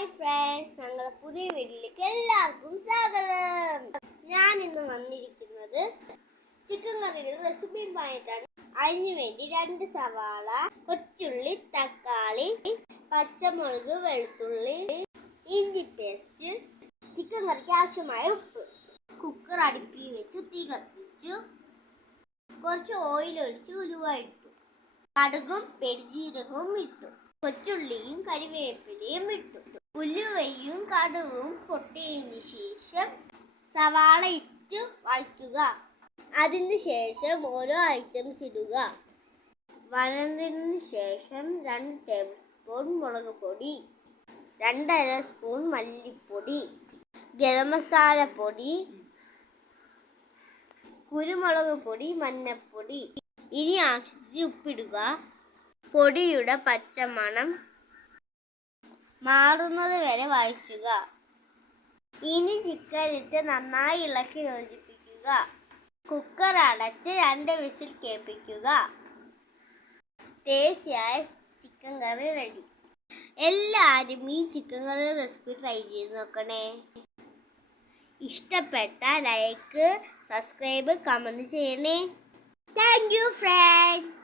Hi friends, ഞങ്ങളുടെ പുതിയ വീട്ടിലേക്ക് എല്ലാവർക്കും സ്വാഗതം. ഞാൻ ഇന്ന് വന്നിരിക്കുന്നത് ചിക്കൻ കറിയുടെ റെസിപ്പിയുമായിട്ടാണ്. അതിനു വേണ്ടി 2 സവാള, കൊച്ചുള്ളി, തക്കാളി, പച്ചമുളക്, വെളുത്തുള്ളി, ഇഞ്ചി പേസ്റ്റ്, ചിക്കൻ കറിക്ക് ആവശ്യമായ ഉപ്പ്. കുക്കർ അടുപ്പിൽ വെച്ച് തീ കത്തിച്ചു. കുറച്ച് ഓയിൽ ഒഴിച്ച് ഉലുവ ഇട്ടു. കടുകും പെരുംജീരകവും ഇട്ടു. കൊച്ചുള്ളിയും കരിവേപ്പിലയും ഇട്ടു. ഉലുവയും കടുവും പൊട്ടിയതിനു ശേഷം സവാള ഇട്ട് വഴറ്റുക. അതിന് ശേഷം ഓരോ ഐറ്റംസ് ഇടുക. വഴന്നതിന് ശേഷം 2 ടേബിൾ സ്പൂൺ മുളക് പൊടി, 2.5 സ്പൂൺ മല്ലിപ്പൊടി, ഗരം മസാല പൊടി, കുരുമുളക് പൊടി, മഞ്ഞൾപ്പൊടി. ഇനി ആവശ്യത്തിന് ഉപ്പിടുക. പൊടിയുടെ പച്ചമണം മാറുന്നത് വരെ വഴറ്റുക. ഇനി ചിക്കൻ ഇട്ട് നന്നായി ഇളക്കി യോജിപ്പിക്കുക. കുക്കർ അടച്ച് 2 വിസിൽ കേൾപ്പിക്കുക. ടേസ്റ്റിയായ ചിക്കൻ കറി റെഡി. എല്ലാവരും ഈ ചിക്കൻ കറി റെസിപ്പി ട്രൈ ചെയ്ത് നോക്കണേ. ഇഷ്ടപ്പെട്ട ലൈക്ക്, സബ്സ്ക്രൈബ്, കമൻറ്റ് ചെയ്യണേ. Thank you friends.